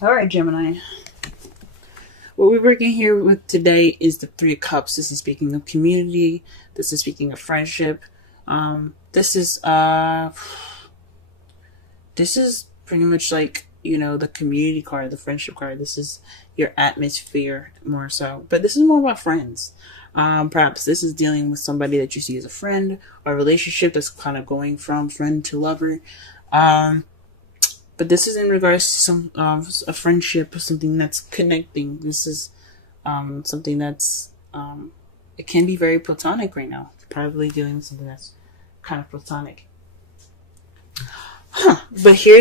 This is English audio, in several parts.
All right, Gemini. What we're working here with today is the Three of Cups. This is speaking of community. This is speaking of friendship. This is pretty much like, the community card, the friendship card. This is your atmosphere more so. But this is more about friends. Perhaps this is dealing with somebody that you see as a friend, or a relationship that's kind of going from friend to lover. Um, but this is in regards to some a friendship or something that's connecting. This is something that's it can be very platonic right now. Probably dealing with something that's kind of platonic. But here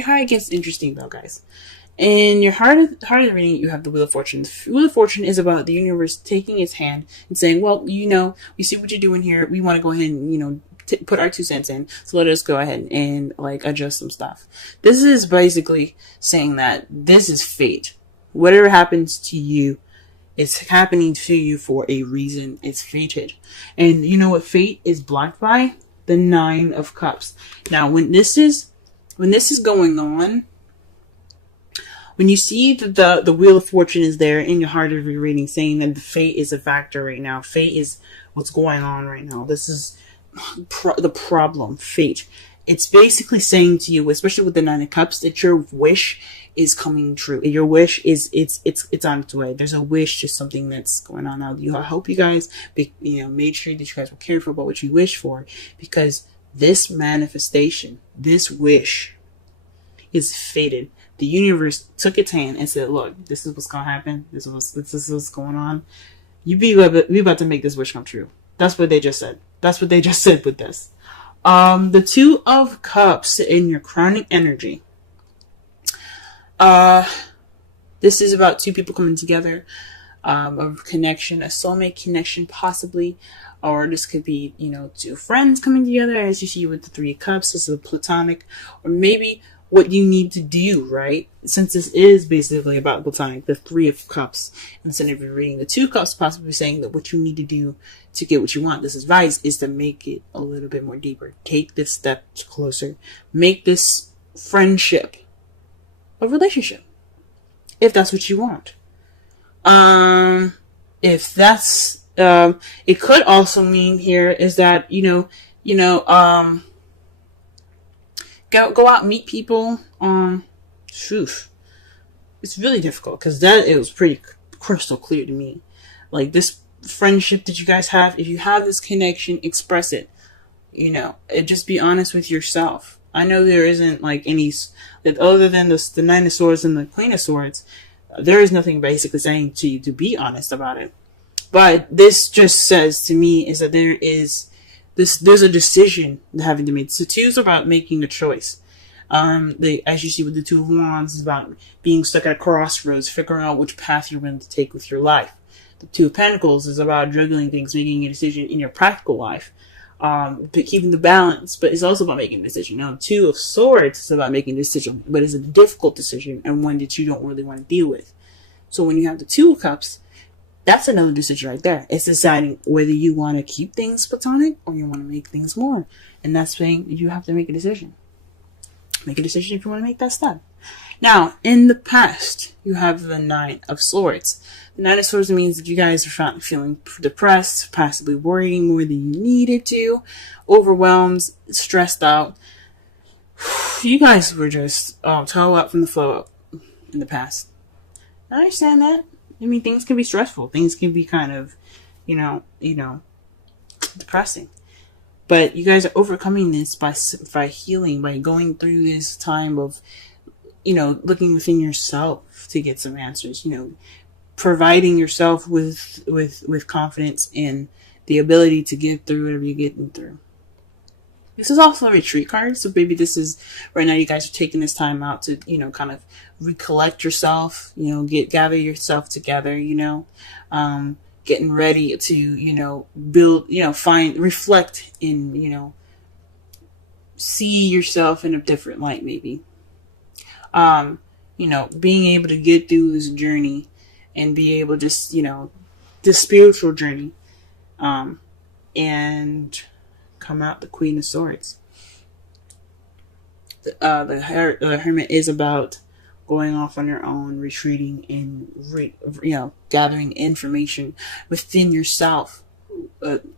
how it gets interesting though, guys. In your heart of the reading, you have the Wheel of Fortune. The Wheel of Fortune is about the universe taking its hand and saying, well, we see what you're doing here. We want to go ahead and, put our 2 cents in. So let us go ahead and, adjust some stuff. This is basically saying that this is fate. Whatever happens to you, it's happening to you for a reason. It's fated. And you know what fate is blocked by? The Nine of Cups. Now, when this is going on, when you see that the Wheel of Fortune is there in your heart of your reading, saying that the fate is a factor right now. Fate is what's going on right now. This is the problem, fate. It's basically saying to you, especially with the Nine of Cups, that your wish is coming true. Your wish is it's on its way. There's a wish to something that's going on now. I hope you guys made sure that you guys were careful about what you wish for, because this manifestation, this wish, is fated. The universe took its hand and said, look, this is what's going to happen. This is what's going on. We about to make this wish come true. That's what they just said. That's what they just said with this. The Two of Cups in your crowning energy. This is about two people coming together, a connection, a soulmate connection possibly, or this could be, two friends coming together, as you see with the Three of Cups. This is a platonic, or maybe what you need to do, right? Since this is basically about platonic, the Three of Cups, instead of reading the Two of Cups, possibly saying that what you need to do to get what you want. This advice is to make it a little bit more deeper. Take this step closer. Make this friendship a relationship, if that's what you want. If that's, it could also mean here is that, go out and meet people. It's really difficult because it was pretty crystal clear to me. Like this friendship that you guys have, if you have this connection, express it. Just be honest with yourself. I know there isn't any that other than the Nine of Swords and the Queen of Swords. There is nothing basically saying to you to be honest about it. But this just says to me is that there's a decision having to make. So two is about making a choice. As you see with the Two of Wands, is about being stuck at a crossroads, figuring out which path you're going to take with your life. The Two of Pentacles is about juggling things, making a decision in your practical life, but keeping the balance. But it's also about making a decision. Now, the Two of Swords is about making a decision, but it's a difficult decision and one that you don't really want to deal with. So when you have the Two of Cups, that's another decision right there. It's deciding whether you want to keep things platonic or you want to make things more. And that's saying you have to make a decision. Make a decision if you want to make that step. Now, in the past, you have the Nine of Swords. The Nine of Swords means that you guys are feeling depressed, possibly worrying more than you needed to, overwhelmed, stressed out. You guys were just toe up from the flow up in the past. I understand that. I mean, things can be stressful. Things can be kind of, depressing. But you guys are overcoming this by healing, by going through this time of, looking within yourself to get some answers. Providing yourself with confidence and the ability to get through whatever you're getting through. This is also a retreat card, so maybe this is right now you guys are taking this time out to, kind of recollect yourself, gather yourself together, getting ready to, build, reflect and, see yourself in a different light, maybe. Being able to get through this journey and be able to just, this spiritual journey, and come out the Queen of Swords. The Hermit is about going off on your own, retreating, and gathering information within yourself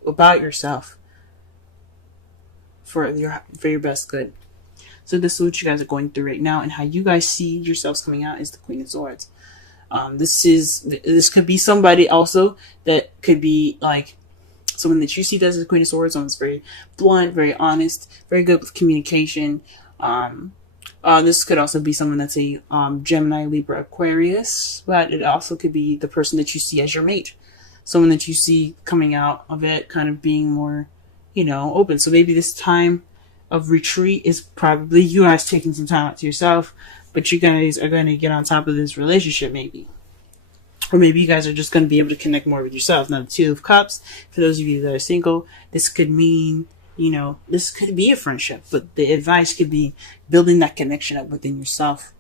about yourself for your best good. So this is what you guys are going through right now, and how you guys see yourselves coming out is the Queen of Swords. This could be somebody also that could be like someone that you see as the Queen of Swords. Someone's very blunt, very honest, very good with communication. This could also be someone that's a Gemini, Libra, Aquarius, but it also could be the person that you see as your mate. Someone that you see coming out of it kind of being more, open. So maybe this time of retreat is probably you guys taking some time out to yourself, but you guys are going to get on top of this relationship maybe. Or maybe you guys are just going to be able to connect more with yourselves. Now, the Two of Cups, for those of you that are single, this could mean, this could be a friendship, but the advice could be building that connection up within yourself.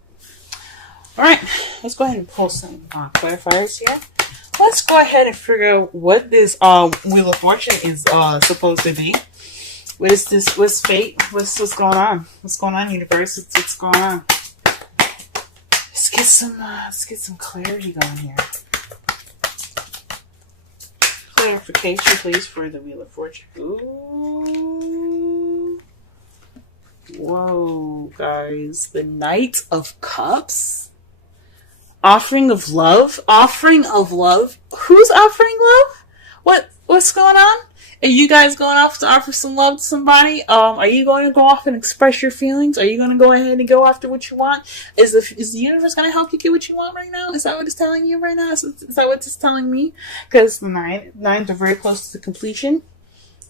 All right, let's go ahead and pull some clarifiers here. Let's go ahead and figure out what this Wheel of Fortune is supposed to be. What is this? What's fate? What's going on? What's going on, universe? What's going on? Let's get some clarity going here. Clarification, please, for the Wheel of Fortune. Ooh. Whoa, guys. The Knight of Cups. Offering of love. Offering of love. Who's offering love? What's going on? Are you guys going off to offer some love to somebody? Are you going to go off and express your feelings? Are you going to go ahead and go after what you want? Is the universe going to help you get what you want right now? Is that what it's telling you right now? Is that what it's telling me? Because the nines are very close to completion.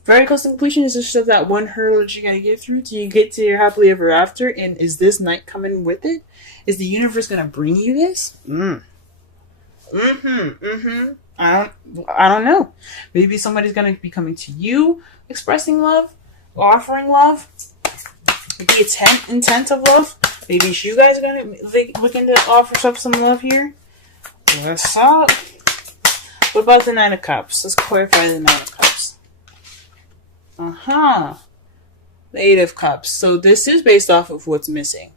Very close to completion is just that one hurdle that you got to get through till you get to your happily ever after. And is this night coming with it? Is the universe going to bring you this? I don't know. Maybe somebody's going to be coming to you, expressing love, offering love. Maybe it's intent of love. Maybe it's you guys are going to be looking to offer some love here. What's up? What about the Nine of Cups? Let's clarify the Nine of Cups. The Eight of Cups. So this is based off of what's missing.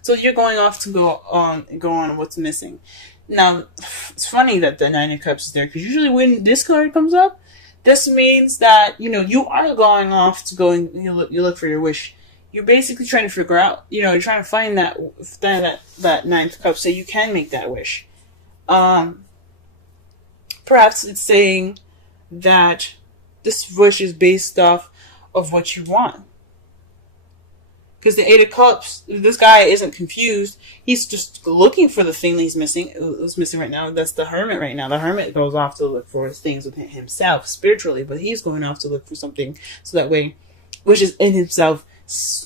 So you're going off to go on what's missing. Now, it's funny that the Nine of Cups is there, because usually when this card comes up, this means that, you are going off to go and you look for your wish. You're basically trying to figure out, you're trying to find that Ninth Cup so you can make that wish. Perhaps it's saying that this wish is based off of what you want. Because the Eight of Cups, this guy isn't confused. He's just looking for the thing that he's missing. What's missing right now? That's the Hermit right now. The Hermit goes off to look for things within himself spiritually, but he's going off to look for something so that way, which is in himself.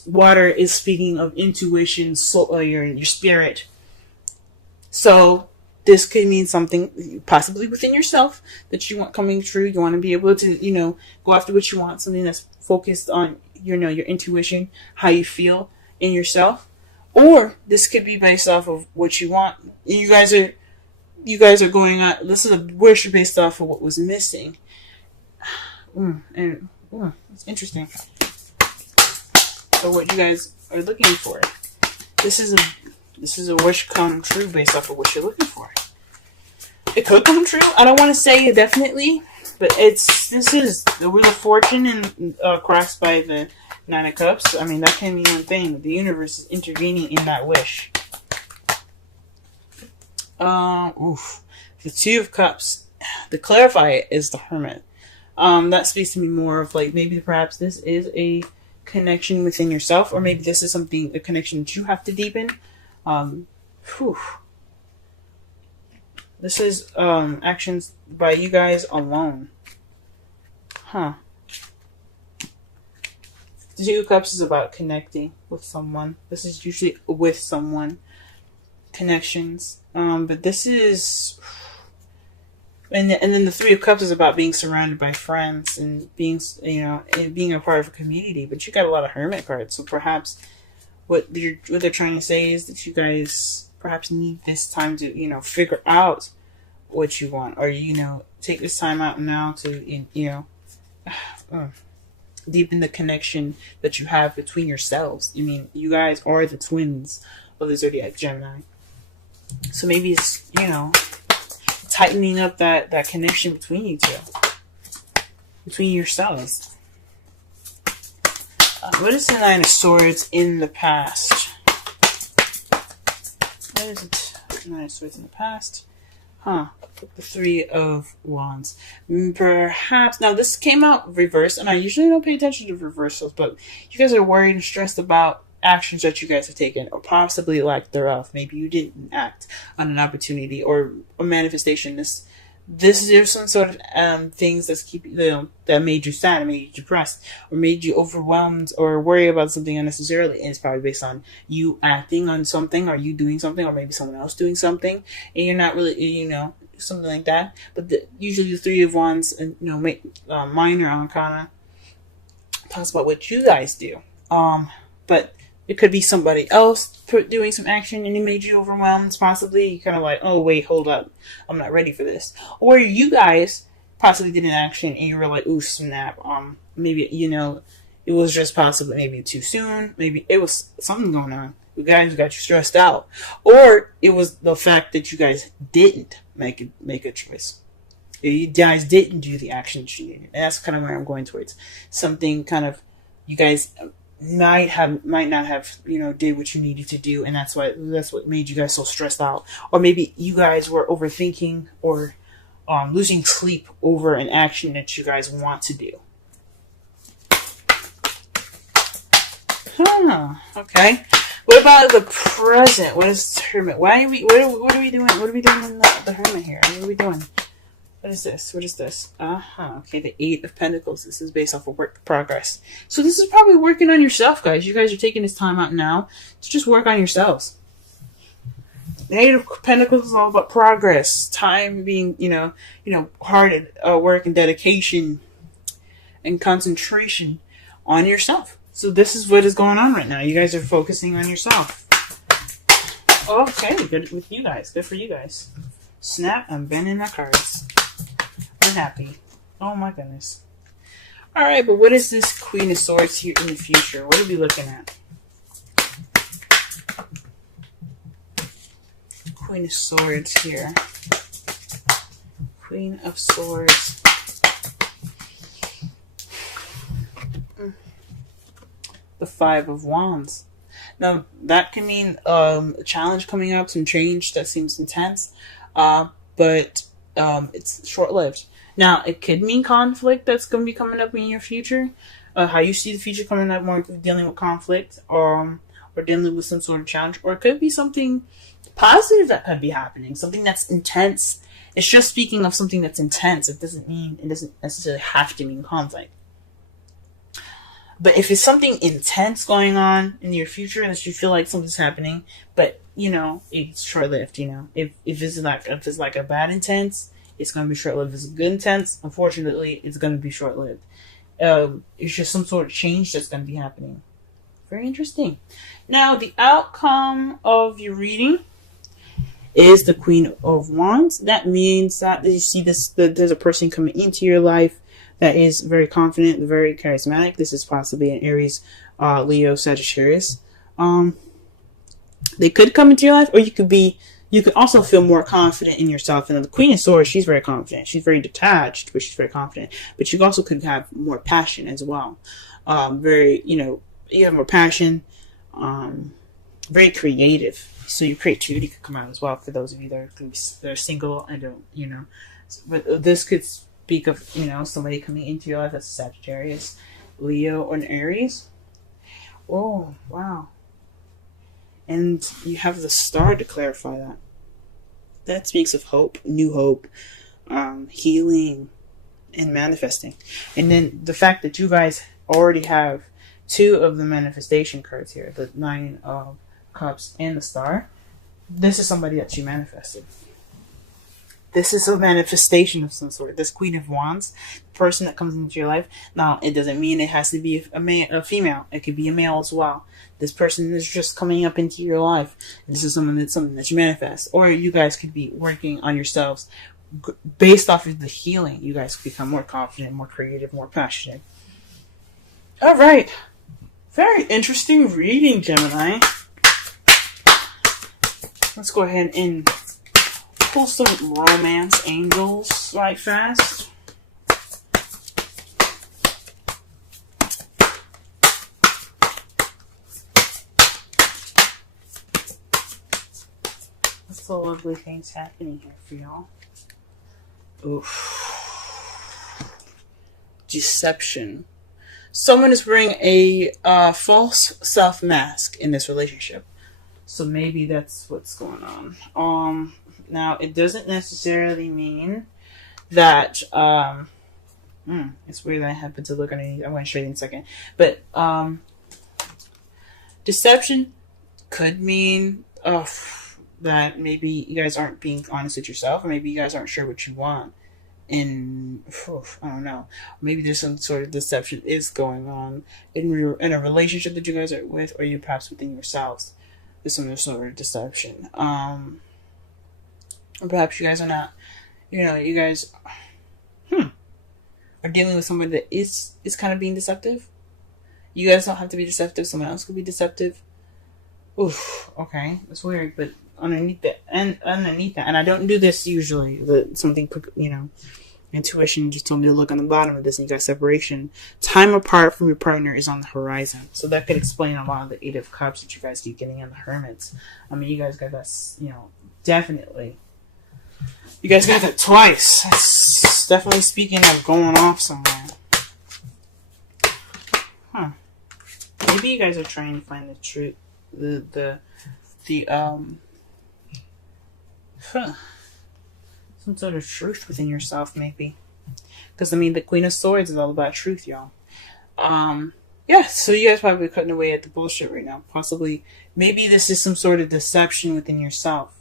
Water is speaking of intuition, soul, your spirit. So this could mean something possibly within yourself that you want coming true. You want to be able to, go after what you want. Something that's focused on your intuition, how you feel in yourself. Or this could be based off of what you want. You guys are going on. This is a wish based off of what was missing. It's interesting. So what you guys are looking for. This is a wish come true based off of what you're looking for. It could come true. I don't want to say definitely, but this is the Wheel of Fortune and crossed by the Nine of Cups. I mean, that can mean one thing. The universe is intervening in that wish. The Two of Cups. To clarify it is the Hermit. That speaks to me more of like maybe perhaps this is a connection within yourself, or maybe this is a connection that you have to deepen. This is actions by you guys alone. The Two of Cups is about connecting with someone. This is usually with someone. Connections. But this is... And then the Three of Cups is about being surrounded by friends and being, and being a part of a community. But you got a lot of Hermit cards. So perhaps what they're trying to say is that you guys perhaps need this time to, figure out what you want. Or, take this time out now to, deepen the connection that you have between yourselves. I mean, you guys are the twins of the Zodiac Gemini. So maybe it's, tightening up that connection between you two, between yourselves. What is the Nine of Swords in the past? What is it? Nine of Swords in the past? The Three of Wands. Perhaps, now this came out reversed, and I usually don't pay attention to reversals, but you guys are worried and stressed about actions that you guys have taken, or possibly lack thereof. Maybe you didn't act on an opportunity or a manifestation. There's some sort of things that's that made you sad, made you depressed, or made you overwhelmed or worry about something unnecessarily. And it's probably based on you acting on something, or you doing something, or maybe someone else doing something, and you're not really, something like that. But usually the Three of Wands and minor arcana talks about what you guys do. But it could be somebody else doing some action and it made you overwhelmed. Possibly you kind of like, oh wait, hold up, I'm not ready for this. Or you guys possibly did an action and you were like, ooh, snap. Maybe it was just possibly maybe too soon. Maybe it was something going on. You guys got you stressed out, or it was the fact that you guys didn't make a choice. You guys didn't do the action that you needed, and that's kind of where I'm going towards. Something kind of you guys might not have did what you needed to do, and that's what made you guys so stressed out. Or maybe you guys were overthinking or losing sleep over an action that you guys want to do. Okay. What about the present? What is Hermit? What are we doing? What are we doing in the Hermit here? What are we doing? What is this? What is this? Okay, the Eight of Pentacles. This is based off of work progress. So this is probably working on yourself, guys. You guys are taking this time out now to just work on yourselves. The Eight of Pentacles is all about progress. Time being, hard work and dedication and concentration on yourself. So this is what is going on right now. You guys are focusing on yourself. Okay, good with you guys. Good for you guys. Snap, I'm bending the cards. I'm happy. Oh my goodness. Alright, but what is this Queen of Swords here in the future? What are we looking at? Queen of Swords here. Queen of Swords. The Five of Wands. Now, that can mean a challenge coming up, some change that seems intense, but it's short-lived. Now, it could mean conflict that's going to be coming up in your future. How you see the future coming up, more dealing with conflict, or dealing with some sort of challenge. Or it could be something positive that could be happening, something that's intense. It's just speaking of something that's intense. It doesn't necessarily have to mean conflict. But if it's something intense going on in your future that you feel like something's happening, but it's short-lived. If it's like a bad intense, it's going to be short-lived. If it's a good intense, unfortunately, it's going to be short-lived. It's just some sort of change that's going to be happening. Very interesting. Now, the outcome of your reading is the Queen of Wands. That means that you see there's a person coming into your life that is very confident, very charismatic. This is possibly an Aries, Leo, Sagittarius. They could come into your life, or you could also feel more confident in yourself. And the Queen of Swords, she's very confident. She's very detached, but she's very confident. But you also could have more passion as well. You have more passion, very creative. So your creativity could come out as well for those of you that are single and don't, But this could speak of, somebody coming into your life that's a Sagittarius, Leo, or an Aries. Oh, wow. And you have the Star to clarify that. That speaks of hope, new hope, healing, and manifesting. And then the fact that you guys already have two of the manifestation cards here, the Nine of Cups and the Star. This is somebody that you manifested. This is a manifestation of some sort. This Queen of Wands, the person that comes into your life. Now, it doesn't mean it has to be a female. It could be a male as well. This person is just coming up into your life. This is something that you manifest. Or you guys could be working on yourselves based off of the healing. You guys could become more confident, more creative, more passionate. All right. Very interesting reading, Gemini. let's go ahead and pull some romance angels right fast. What's the lovely things happening here for y'all? Oof. Deception. Someone is wearing a false self mask in this relationship. So maybe that's what's going on. Now it doesn't necessarily mean that it's weird that I happen to look underneath. I'm going to show you in a second. But deception could mean that maybe you guys aren't being honest with yourself, or maybe you guys aren't sure what you want. I don't know. Maybe there's some sort of deception is going on in a relationship that you guys are with, or you perhaps within yourselves. There's some sort of deception. Or perhaps you guys are not. You guys are dealing with someone that is kind of being deceptive. You guys don't have to be deceptive. Someone else could be deceptive. Oof. Okay, that's weird, but underneath that, and I don't do this usually. Intuition just told me to look on the bottom of this, and you got separation. Time apart from your partner is on the horizon, so that could explain a lot of the Eight of Cups that you guys keep getting in the Hermits. I mean, you guys got that, definitely. You guys got that twice. It's definitely speaking of going off somewhere. Maybe you guys are trying to find the truth. Some sort of truth within yourself, maybe. Because, the Queen of Swords is all about truth, y'all. So you guys probably cutting away at the bullshit right now. Possibly, maybe this is some sort of deception within yourself.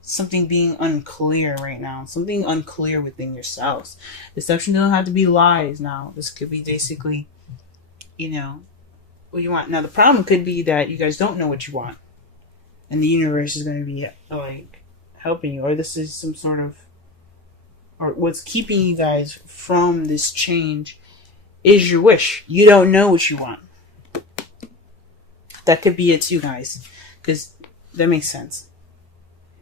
Something being unclear right now. Something unclear within yourselves. Deception doesn't have to be lies now. This could be basically, what you want. Now, the problem could be that you guys don't know what you want. And the universe is going to be, helping you. Or this is some sort of... Or what's keeping you guys from this change is your wish. You don't know what you want. That could be it too, guys. Because that makes sense.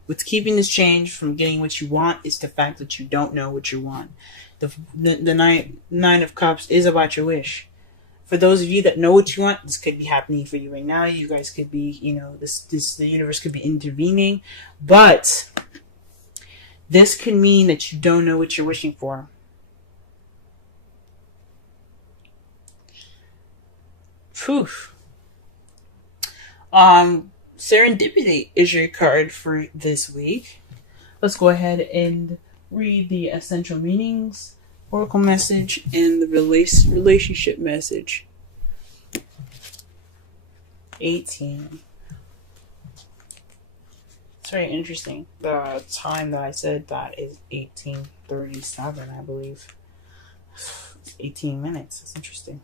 What's keeping this change from getting what you want is the fact that you don't know what you want. The Nine of Cups is about your wish. For those of you that know what you want, this could be happening for you right now. You guys could be, the universe could be intervening. But this could mean that you don't know what you're wishing for. Phew. Serendipity is your card for this week. Let's go ahead and read the essential meanings, oracle message, and the relationship message. 18. It's very interesting. The time that I said that is 18:37, I believe. It's 18 minutes. That's interesting.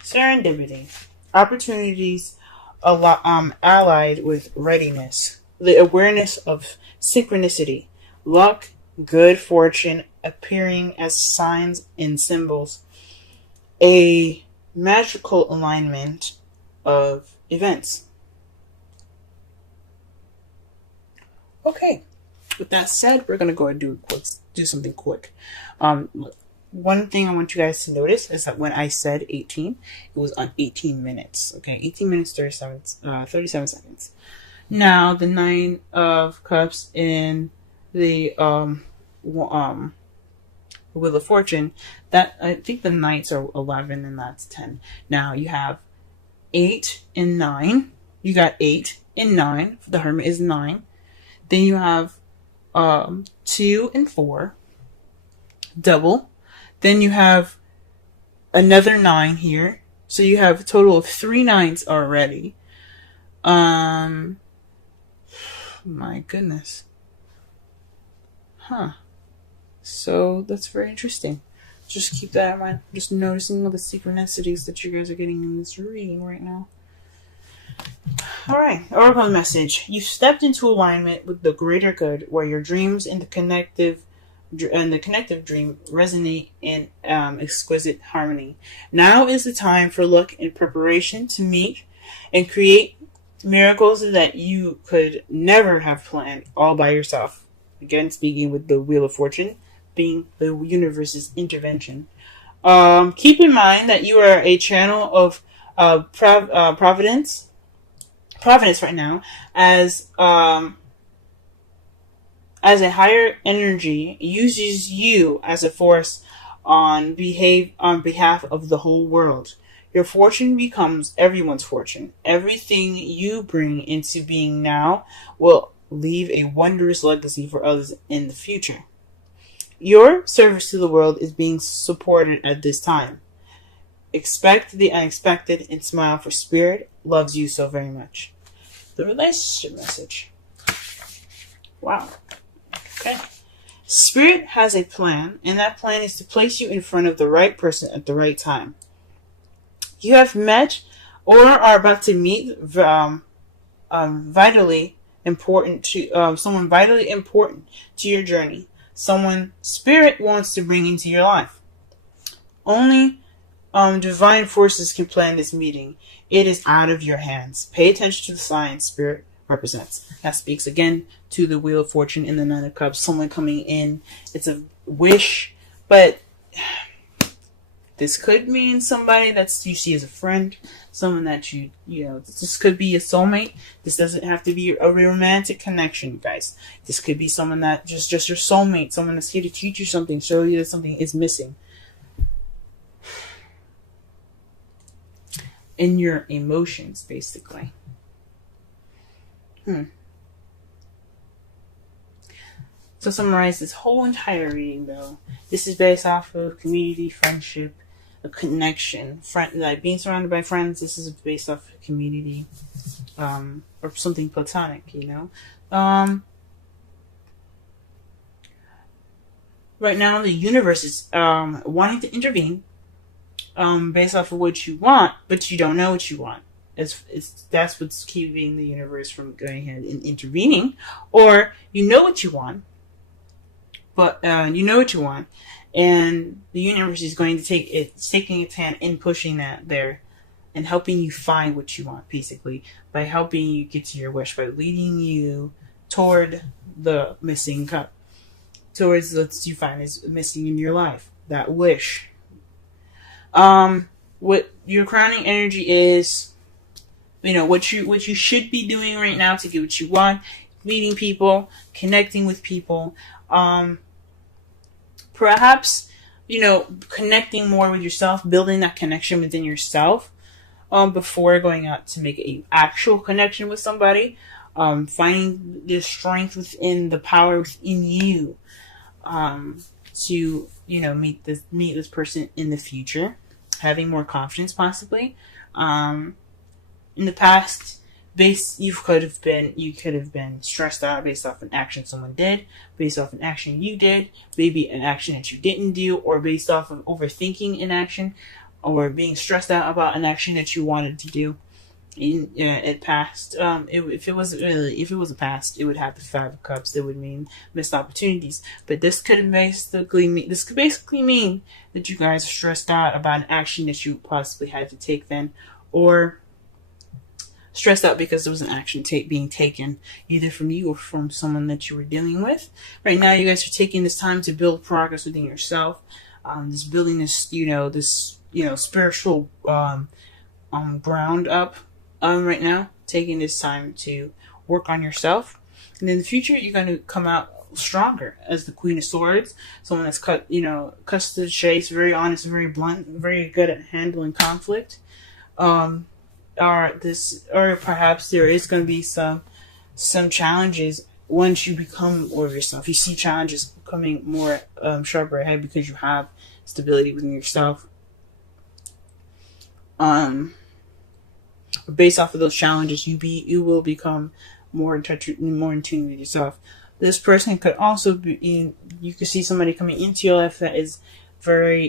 Serendipity. Opportunities allied with readiness. The awareness of synchronicity. Luck, good fortune appearing as signs and symbols. A magical alignment of events. Okay. With that said, we're going to go and do something quick. One thing I want you guys to notice is that when I said 18, it was on 18 minutes. Okay, 18 minutes, 37 seconds. Now, the Nine of Cups in the Wheel of Fortune, that I think the Knights are 11 and that's 10. Now, you have 8 and 9. You got 8 and 9. The Hermit is 9. Then you have 2 and 4. Double. Then you have another 9 here. So you have a total of 3 9s already. My goodness. So that's very interesting. Just keep that in mind. Just noticing all the synchronicities that you guys are getting in this reading right now. Alright, oracle message. You've stepped into alignment with the greater good, where your dreams and the connective and the connective dream resonate in exquisite harmony. Now is the time for luck and preparation to meet and create miracles that you could never have planned all by yourself. Again, speaking with the Wheel of Fortune being the universe's intervention. Keep in mind that you are a channel of providence right now, as a higher energy uses you as a force on behalf of the whole world. Your fortune becomes everyone's fortune. Everything you bring into being now will leave a wondrous legacy for others in the future. Your service to the world is being supported at this time. Expect the unexpected and smile, for Spirit loves you so very much. The relationship message. Wow. Okay. Spirit has a plan, and that plan is to place you in front of the right person at the right time. You have met or are about to meet vitally important to someone vitally important to your journey. Someone Spirit wants to bring into your life. Only divine forces can plan this meeting. It is out of your hands. Pay attention to the signs Spirit represents. That speaks again to the Wheel of Fortune in the Nine of Cups. Someone coming in. It's a wish, but this could mean somebody that you see as a friend, someone that you know, this could be a soulmate. This doesn't have to be a romantic connection, guys. This could be someone that just your soulmate, someone that's here to teach you something, show you that something is missing in your emotions, basically. So summarize this whole entire reading, though. This is based off of community, friendship, a connection, like being surrounded by friends. This is based off of community, or something platonic, you know. Right now, the universe is wanting to intervene, based off of what you want, but you don't know what you want. That's what's keeping the universe from going ahead and intervening. Or you know what you want, but and the universe is going to taking its hand in pushing that there and helping you find what you want, basically, by helping you get to your wish, by leading you toward the missing cup, towards what you find is missing in your life, that wish. What your crowning energy is, you know, what you should be doing right now to get what you want, meeting people, connecting with people, perhaps, you know, connecting more with yourself, building that connection within yourself, before going out to make an actual connection with somebody, finding the strength within, the power within you, to, you know, meet this person in the future, having more confidence, possibly. In the past, you could have been stressed out based off an action someone did, based off an action you did, maybe an action that you didn't do, or based off of overthinking an action, or being stressed out about an action that you wanted to do. In past, if it was a past, it would have the Five of Cups. That would mean missed opportunities. But this could basically mean that you guys are stressed out about an action that you possibly had to take then, or stressed out because there was an action being taken, either from you or from someone that you were dealing with. Right now, you guys are taking this time to build progress within yourself. Just building this spiritual ground up. Right now, taking this time to work on yourself, and in the future, you're going to come out stronger as the Queen of Swords, someone that's cuts to the chase, very honest, very blunt, very good at handling conflict. Or perhaps there is going to be some challenges once you become more of yourself. You see challenges coming more sharper ahead because you have stability within yourself. Based off of those challenges, you will become more in touch, more in tune with yourself. This person could also be you could see somebody coming into your life that is very,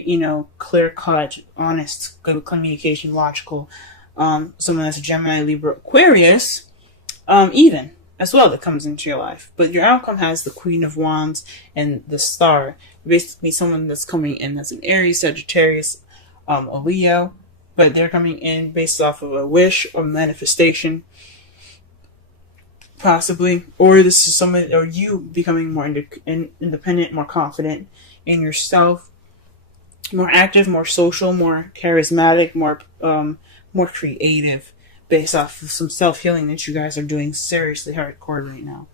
clear cut, honest, good communication, logical. Someone that's a Gemini, Libra, Aquarius, even as well that comes into your life. But your outcome has the Queen of Wands and the Star. Basically someone that's coming in as an Aries, Sagittarius, a Leo, but they're coming in based off of a wish or manifestation, possibly. Or this is someone, or you becoming more independent, more confident in yourself, more active, more social, more charismatic, more creative, based off of some self-healing that you guys are doing seriously hardcore right now.